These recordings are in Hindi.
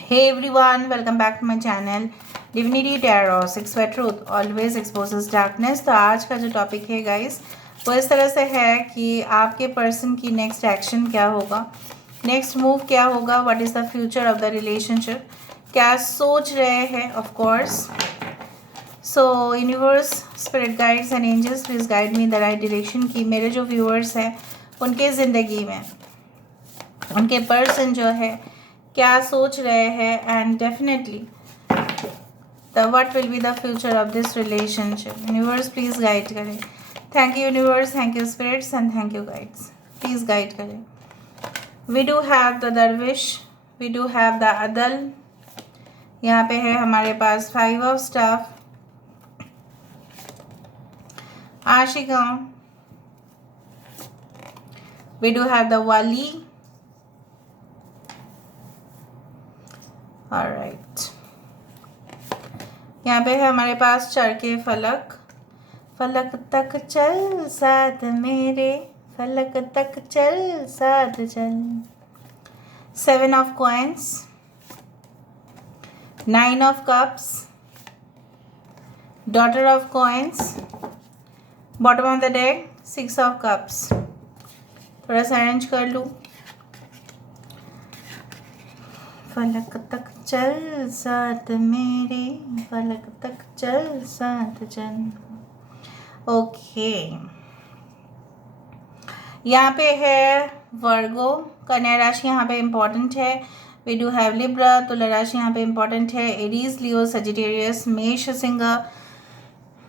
Hey everyone, welcome back to my channel Divinity Tarot 6 Where Truth Always Exposes Darkness। तो आज का जो टॉपिक है गाइस वो इस तरह से है कि आपके पर्सन की नेक्स्ट एक्शन क्या होगा, नेक्स्ट मूव क्या होगा, what is the future of the relationship, क्या सोच रहे हैं of course. So universe, spirit guides and angels please guide me in the right direction कि मेरे जो व्यूअर्स हैं उनके ज़िंदगी में उनके पर्सन जो है क्या सोच रहे हैं and definitely the what will be the future of this relationship. Universe please guide करें। Thank you universe, thank you spirits and thank you guides, please guide करें। We do have the dervish, we do have the अदल, यहाँ पे है हमारे पास 5 ऑफ स्टाफ, आशिका, वी डू हैव द वाली, ऑलराइट। यहाँ पे है हमारे पास चरके फलक, फलक तक चल साथ मेरे, फलक तक चल साथ चल। 7 of coins, 9 of cups, daughter of coins, bottom of the deck 6 of cups. थोड़ा सा अरेंज कर लूँ। फलक तक चल साथ मेरे, फलक तक चल साथ चल। ओके, यहाँ पे है वर्गो, कन्या राशि यहाँ पे इम्पॉर्टेंट है। वी डू हैव लिब्रा, तुला राशि यहाँ पे इम्पॉर्टेंट है। एरीज, लियो, सजिटेरियस, मेष, सिंह,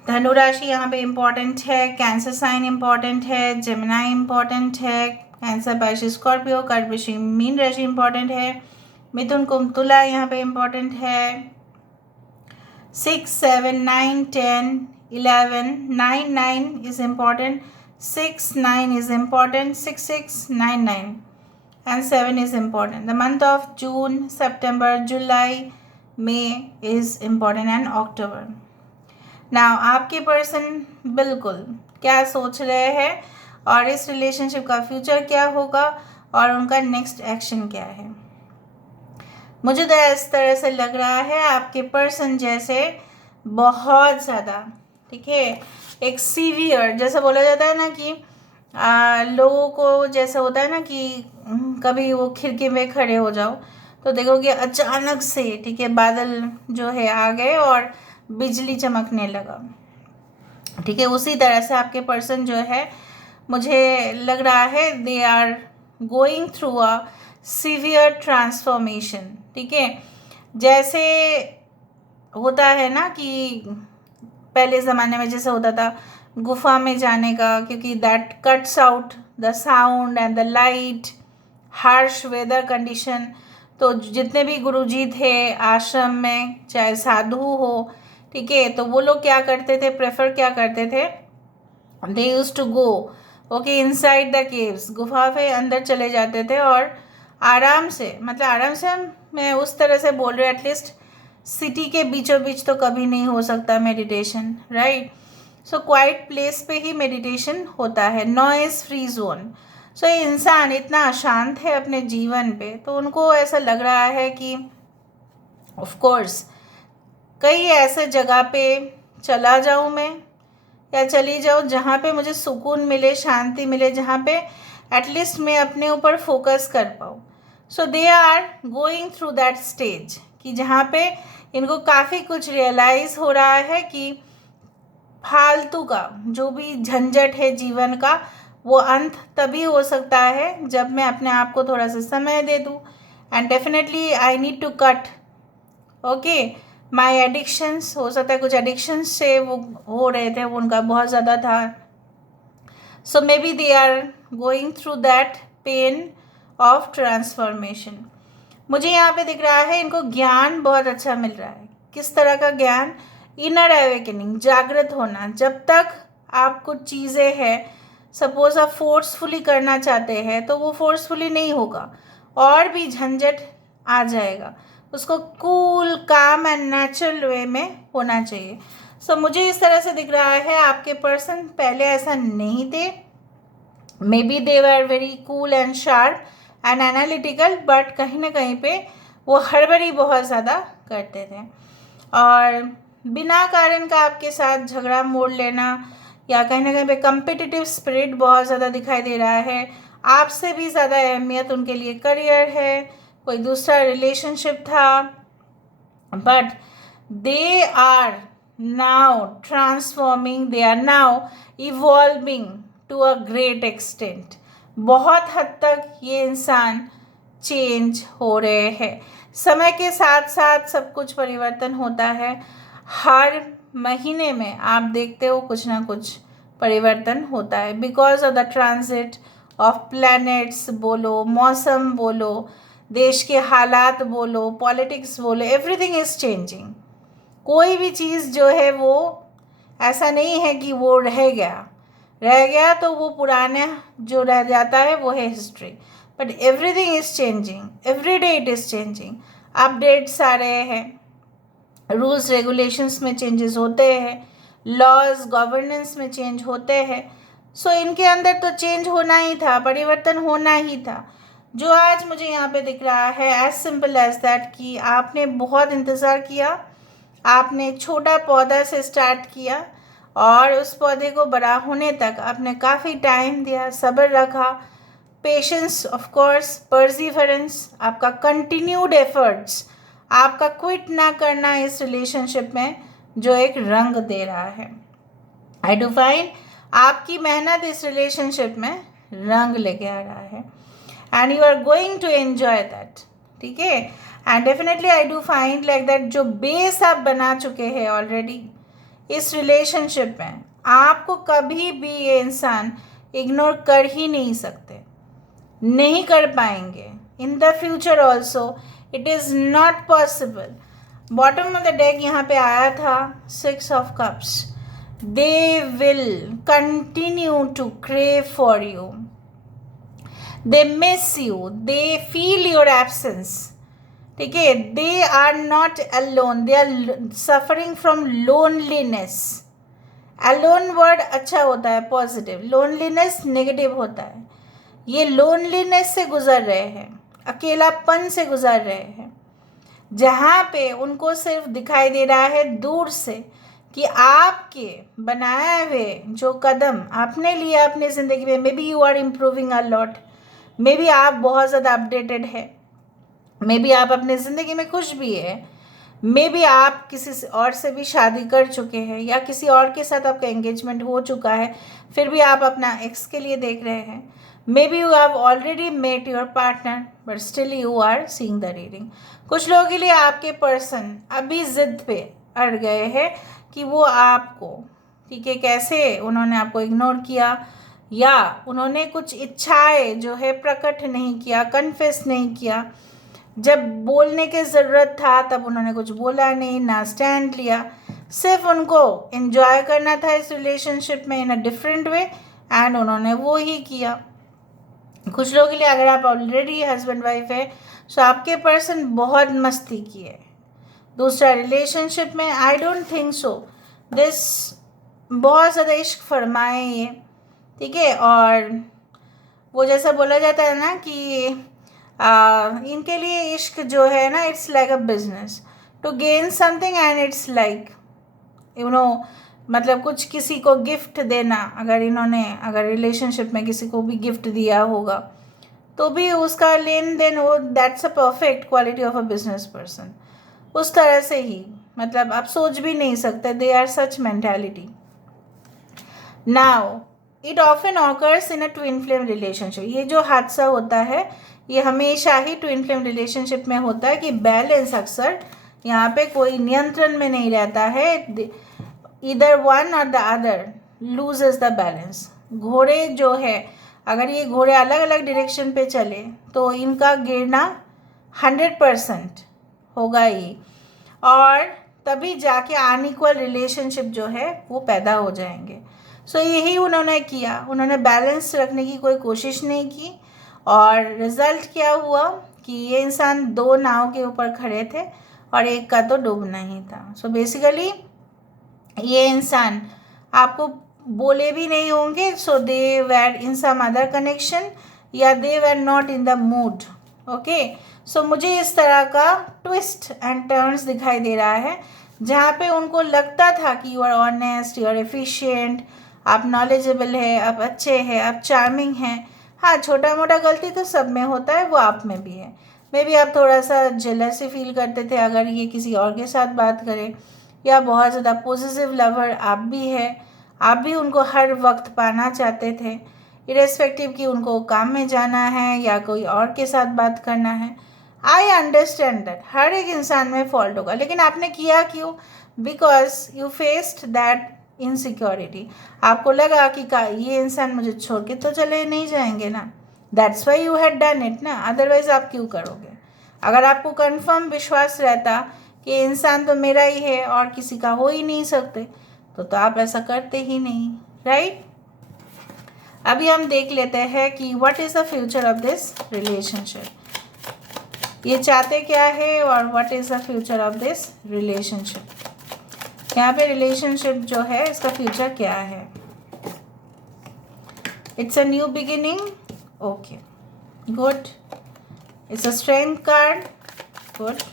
धनु राशि यहाँ पे इम्पॉर्टेंट है। कैंसर साइन इम्पॉर्टेंट है। जेमिनाई इम्पॉर्टेंट है। कैंसर, बारिश, स्कॉर्पियो, कर्क, मीन राशि इम्पॉर्टेंट है। मिथुन, कुंभ, तुला यहाँ पे इम्पॉर्टेंट है। 6, 7, 9, 10, 11, 9, 9 is important, 6, 9 is important, 6, 6, 9, 9 and 7 is important. The month of June, September, July, May is important and October. Now आपके पर्सन बिल्कुल क्या सोच रहे हैं और इस रिलेशनशिप का फ्यूचर क्या होगा और उनका नेक्स्ट एक्शन क्या है। मुझे तो इस तरह से लग रहा है आपके पर्सन जैसे बहुत ज़्यादा, ठीक है, एक सीवियर, जैसा बोला जाता है ना कि लोगों को जैसा होता है ना कि कभी वो खिड़की में खड़े हो जाओ तो देखोगे अचानक से, ठीक है, बादल जो है आ गए और बिजली चमकने लगा, ठीक है। उसी तरह से आपके पर्सन जो है मुझे लग रहा है they are going through a severe transformation, ठीक है। जैसे होता है ना कि पहले ज़माने में जैसे होता था गुफा में जाने का, क्योंकि that cuts out the sound and the light, harsh weather condition. तो जितने भी गुरुजी थे आश्रम में, चाहे साधु हो, ठीक है, तो वो लोग क्या करते थे, प्रेफर क्या करते थे, they used to go okay inside the caves, गुफा पे अंदर चले जाते थे और आराम से, मतलब आराम से मैं उस तरह से बोल रही हूँ, एटलीस्ट सिटी के बीचों बीच तो कभी नहीं हो सकता meditation, right. So quite place पे ही मेडिटेशन होता है, नॉइज़ फ्री जोन। सो ये इंसान इतना अशांत है अपने जीवन पे, तो उनको ऐसा लग रहा है कि ऑफ कोर्स कई ऐसे जगह पे चला जाऊँ मैं या चली जाऊँ जहाँ पे मुझे सुकून मिले, शांति मिले, जहाँ पे एटलीस्ट मैं अपने ऊपर फोकस कर पाऊँ। So they are going through that stage कि जहाँ पे इनको काफ़ी कुछ रियलाइज़ हो रहा है कि फालतू का जो भी झंझट है जीवन का वो अंत तभी हो सकता है जब मैं अपने आप को थोड़ा सा समय दे दूँ। And definitely I need to cut okay my addictions. हो सकता है कुछ एडिक्शंस से वो हो रहे थे, वो उनका बहुत ज़्यादा था। So maybe they are going through that pain of transformation. मुझे यहाँ पे दिख रहा है इनको ज्ञान बहुत अच्छा मिल रहा है। किस तरह का ज्ञान? इनर अवेकनिंग, जागृत होना। जब तक आप कुछ चीज़ें हैं, सपोज आप फोर्सफुली करना चाहते हैं तो वो फोर्सफुली नहीं होगा, और भी झंझट आ जाएगा। उसको कूल, काम एंड नेचुरल वे में होना चाहिए। सो मुझे इस तरह से दिख रहा है आपके पर्सन पहले ऐसा नहीं थे। May be they were very cool and sharp and analytical, but कहीं ना कहीं पे वो हड़बड़ी बहुत ज़्यादा करते थे और बिना कारण का आपके साथ झगड़ा मोड़ लेना या कहीं ना कहीं पे कम्पिटिटिव स्पिरिट बहुत ज़्यादा दिखाई दे रहा है। आपसे भी ज़्यादा अहमियत उनके लिए करियर है, कोई दूसरा रिलेशनशिप था, but they are now transforming, they are now evolving to a great extent. बहुत हद तक ये इंसान चेंज हो रहे हैं। समय के साथ साथ सब कुछ परिवर्तन होता है। हर महीने में आप देखते हो कुछ ना कुछ परिवर्तन होता है because of the transit of planets बोलो, मौसम बोलो, देश के हालात बोलो, पॉलिटिक्स बोलो, एवरीथिंग इज चेंजिंग। कोई भी चीज़ जो है वो ऐसा नहीं है कि वो रह गया तो वो पुराना जो रह जाता है वो है history. But everything is changing, every day it is changing. Updates आ रहे हैं, रूल्स रेगुलेशंस में चेंजेस होते हैं, लॉज गवर्नेंस में चेंज होते हैं। सो इनके अंदर तो चेंज होना ही था, परिवर्तन होना ही था। जो आज मुझे यहाँ पे दिख रहा है एज सिंपल एज दैट कि आपने बहुत इंतज़ार किया, आपने छोटा पौधा से स्टार्ट किया और उस पौधे को बड़ा होने तक आपने काफ़ी टाइम दिया, सब्र रखा, पेशेंस, ऑफ कोर्स परसिवरेंस, आपका कंटिन्यूड एफर्ट्स, आपका क्विट ना करना इस रिलेशनशिप में जो एक रंग दे रहा है। आई डू फाइंड आपकी मेहनत इस रिलेशनशिप में रंग लेके आ रहा है and you are going to enjoy that. ठीक है, and definitely I do find like that जो बेस आप बना चुके हैं ऑलरेडी इस रिलेशनशिप में, आपको कभी भी ये इंसान इग्नोर कर ही नहीं सकते, नहीं कर पाएंगे। In the future also it is not possible. Bottom of the deck यहाँ पे आया था 6 of cups. They will continue to crave for you, they miss you, they feel your absence. ठीक है, they are not alone, they are suffering from loneliness. Alone word अच्छा होता है, पॉजिटिव, लोनलीनेस नेगेटिव होता है। ये लोनलीनेस से गुजर रहे हैं, अकेलापन से गुजर रहे हैं, जहाँ पे उनको सिर्फ दिखाई दे रहा है दूर से कि आपके बनाए हुए जो कदम आपने लिया अपनी ज़िंदगी में, maybe you are improving a lot, maybe आप बहुत ज़्यादा अपडेटेड है, मे बी आप अपनी ज़िंदगी में खुश भी है, मे बी आप किसी और से भी शादी कर चुके हैं या किसी और के साथ आपका एंगेजमेंट हो चुका है, फिर भी आप अपना एक्स के लिए देख रहे हैं। Maybe you have already met your partner but still you are seeing the reading. कुछ लोगों के लिए आपके पर्सन अभी ज़िद पे अड़ गए हैं कि वो आपको, ठीक है, कैसे उन्होंने आपको इग्नोर किया या उन्होंने कुछ इच्छाएं जो है प्रकट नहीं किया, कन्फेस नहीं किया। जब बोलने की ज़रूरत था तब उन्होंने कुछ बोला नहीं, ना स्टैंड लिया, सिर्फ उनको एंजॉय करना था इस रिलेशनशिप में इन अ डिफरेंट वे एंड उन्होंने वो ही किया। कुछ लोगों के लिए अगर आप ऑलरेडी हस्बैंड वाइफ है तो आपके पर्सन बहुत मस्ती किए दूसरा रिलेशनशिप में। I don't think so this, बहुत ज़्यादा इश्क फरमाए ये, ठीक है। और वो जैसा बोला जाता है ना कि इनके लिए इश्क जो है ना, it's like a business to gain something and it's like you know, मतलब कुछ किसी को गिफ्ट देना, अगर रिलेशनशिप में किसी को भी गिफ्ट दिया होगा तो भी उसका लेन देन वो that's a perfect quality of a business person. उस तरह से ही, मतलब आप सोच भी नहीं सकते, they are such mentality. Now it often occurs in a twin flame relationship. ये जो हादसा होता है ये हमेशा ही ट्विन फ्लेम रिलेशनशिप में होता है कि बैलेंस अक्सर यहाँ पे कोई नियंत्रण में नहीं रहता है, इधर वन और the other loses the balance. घोड़े जो है, अगर ये घोड़े अलग अलग डायरेक्शन पे चले तो इनका गिरना 100% होगा ही, और तभी जाके अनइक्वल रिलेशनशिप जो है वो पैदा हो जाएंगे। सो यही उन्होंने किया, उन्होंने बैलेंस रखने की कोई कोशिश नहीं की और रिज़ल्ट क्या हुआ कि ये इंसान 2 नाव के ऊपर खड़े थे और एक का तो डूबना ही था। सो बेसिकली ये इंसान आपको बोले भी नहीं होंगे, so they were in some other connection या they were not in the mood okay, so मुझे इस तरह का ट्विस्ट एंड टर्न्स दिखाई दे रहा है, जहाँ पे उनको लगता था कि you are honest, you are efficient, आप नॉलेजेबल है, आप अच्छे हैं, आप चार्मिंग हैं। हाँ, छोटा मोटा गलती तो सब में होता है, वो आप में भी है। मे बी आप थोड़ा सा जेलसी फील करते थे अगर ये किसी और के साथ बात करें, या बहुत ज़्यादा पॉजिटिव लवर आप भी है, आप भी उनको हर वक्त पाना चाहते थे, इरेस्पेक्टिव कि उनको काम में जाना है या कोई और के साथ बात करना है। आई अंडरस्टैंड दैट हर एक इंसान में फॉल्ट होगा, लेकिन आपने किया क्यों? Because you faced that insecurity. आपको लगा कि ये इंसान मुझे छोड़ के तो चले नहीं जाएंगे ना, that's why you had done it ना, अदरवाइज आप क्यों करोगे? अगर आपको कंफर्म विश्वास रहता कि इंसान तो मेरा ही है और किसी का हो ही नहीं सकते, तो आप ऐसा करते ही नहीं, राइट? अभी हम देख लेते हैं कि what is the future of this relationship, ये चाहते क्या है और what is the future of this relationship. यहाँ पे रिलेशनशिप जो है इसका फ्यूचर क्या है? It's a new beginning, okay, good. It's a strength card, good,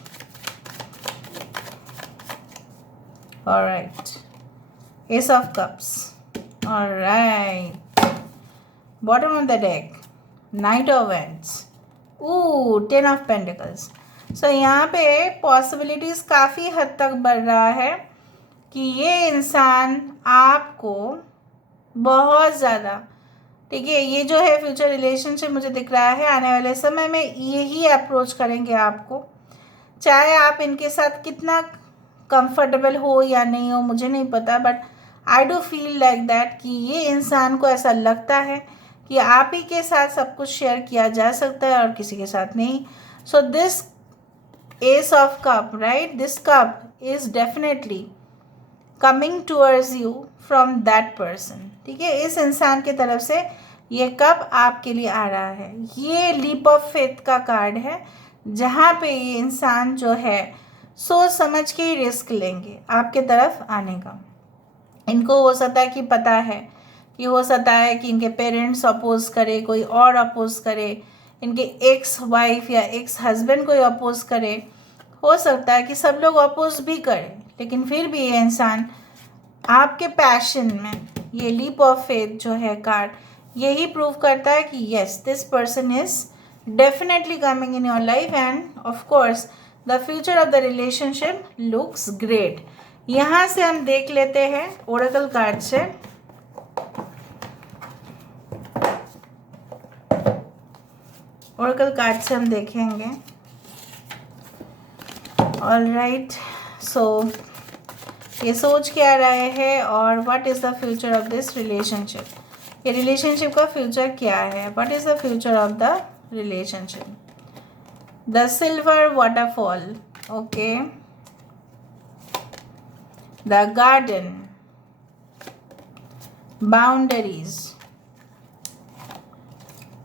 alright. Ace of cups, alright. Bottom of the deck, knight of wands, ten of pentacles. So यहाँ पे पॉसिबिलिटीज़ काफ़ी हद तक बढ़ रहा है कि ये इंसान आपको बहुत ज़्यादा, ठीक है, ये जो है फ्यूचर रिलेशनशिप मुझे दिख रहा है आने वाले समय में यही अप्रोच करेंगे आपको, चाहे आप इनके साथ कितना कंफर्टेबल हो या नहीं हो मुझे नहीं पता, but I do feel like that कि ये इंसान को ऐसा लगता है कि आप ही के साथ सब कुछ शेयर किया जा सकता है और किसी के साथ नहीं। So this S of cup, right, this cup is definitely coming towards you from that person, ठीक है, इस इंसान की तरफ से ये कप आपके लिए आ रहा है। ये लीप ऑफ फेथ का कार्ड है, जहाँ पे ये इंसान जो है सोच समझ के ही रिस्क लेंगे आपके तरफ आने का। इनको हो सकता है कि पता है कि हो सकता है कि इनके पेरेंट्स अपोज करे, कोई और अपोज करे, इनके एक्स वाइफ या एक्स हस्बैंड कोई अपोज करे, हो सकता है कि सब लोग अपोज भी करें, लेकिन फिर भी ये इंसान आपके पैशन में, ये लीप ऑफ फेथ जो है कार्ड यही प्रूव करता है कि yes, this person is definitely coming in your life end of course the future of the relationship looks great. यहाँ से हम देख लेते हैं ओरेकल कार्ड से, ओरेकल कार्ड से हम देखेंगे। ऑलराइट, सो ये सोच क्या रहे हैं और what is the future of this relationship, ये रिलेशनशिप का फ्यूचर क्या है, what is the future of the relationship. The silver waterfall, okay, the garden, boundaries,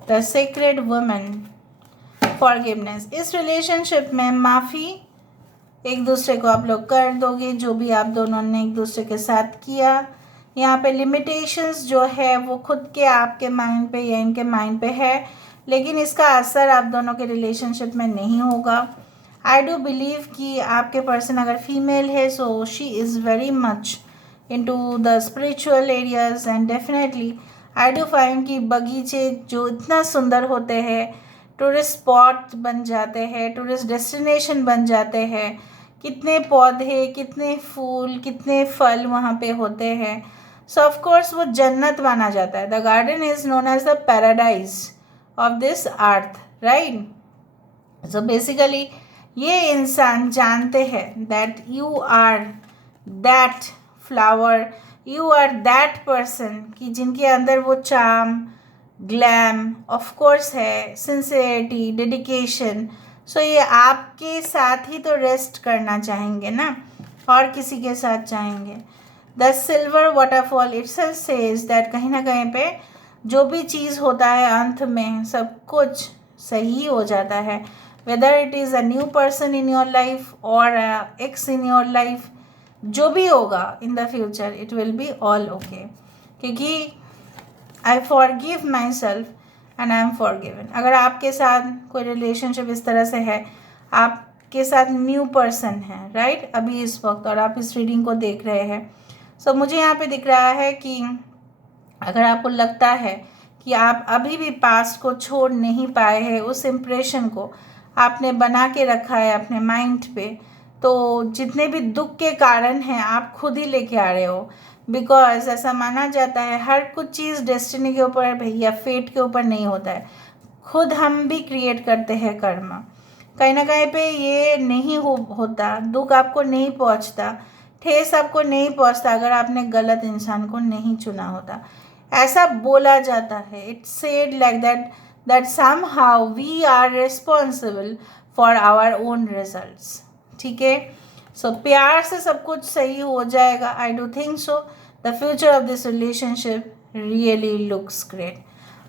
the secret woman, forgiveness. इस रिलेशनशिप में माफ़ी एक दूसरे को आप लोग कर दोगे, जो भी आप दोनों ने एक दूसरे के साथ किया। यहाँ पे लिमिटेशंस जो है वो खुद के आपके माइंड पे या इनके माइंड पे है, लेकिन इसका असर आप दोनों के रिलेशनशिप में नहीं होगा। आई डू बिलीव कि आपके पर्सन अगर फीमेल है so she is very much into the spiritual areas and definitely I do find कि बगीचे जो इतना सुंदर होते हैं, टूरिस्ट स्पॉट बन जाते हैं, टूरिस्ट डेस्टिनेशन बन जाते हैं, कितने पौधे, कितने फूल, कितने फल वहाँ पे होते हैं, सो ऑफ कोर्स वो जन्नत माना जाता है। The garden is known as the paradise of this earth, right. So basically ये इंसान जानते हैं that you are that flower, you are that person कि जिनके अंदर वो चार्म, ग्लैम ऑफ कोर्स है, सिंसियरिटी, डेडिकेशन। सो ये आपके साथ ही तो रेस्ट करना चाहेंगे ना, और किसी के साथ चाहेंगे। The silver waterfall itself says that कहीं ना कहीं पे जो भी चीज़ होता है अंत में सब कुछ सही हो जाता है, whether it is a new person in your life और एक्स इन योर लाइफ, जो भी होगा in the future it will be all okay, क्योंकि I forgive myself and I am forgiven. अगर आपके साथ कोई रिलेशनशिप इस तरह से है, आपके साथ न्यू पर्सन है राइट अभी इस वक्त, और आप इस रीडिंग को देख रहे हैं, सो मुझे यहाँ पे दिख रहा है कि अगर आपको लगता है कि आप अभी भी पास्ट को छोड़ नहीं पाए हैं, उस इम्प्रेशन को आपने बना के रखा है अपने माइंड पे, तो जितने भी दुख के कारण हैं आप खुद ही लेके आ रहे हो। बिकॉज ऐसा माना जाता है हर कुछ चीज़ डेस्टिनी के ऊपर भैया फेट के ऊपर नहीं होता है, खुद हम भी क्रिएट करते हैं कर्म। कहीं ना कहीं पे ये नहीं होता, दुख आपको नहीं पहुंचता, ठेस आपको नहीं पहुंचता अगर आपने गलत इंसान को नहीं चुना होता। ऐसा बोला जाता है, it's said like that somehow we are responsible for our own results. ठीक है, सो प्यार से सब कुछ सही हो जाएगा। I do think so the future of this relationship really looks great.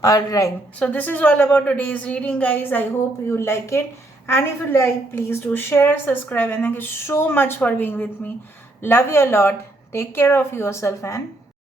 Alright, so this is all about today's reading, guys. I hope you like it, and if you like, please do share, subscribe, and thank you so much for being with me. Love you a lot. Take care of yourself and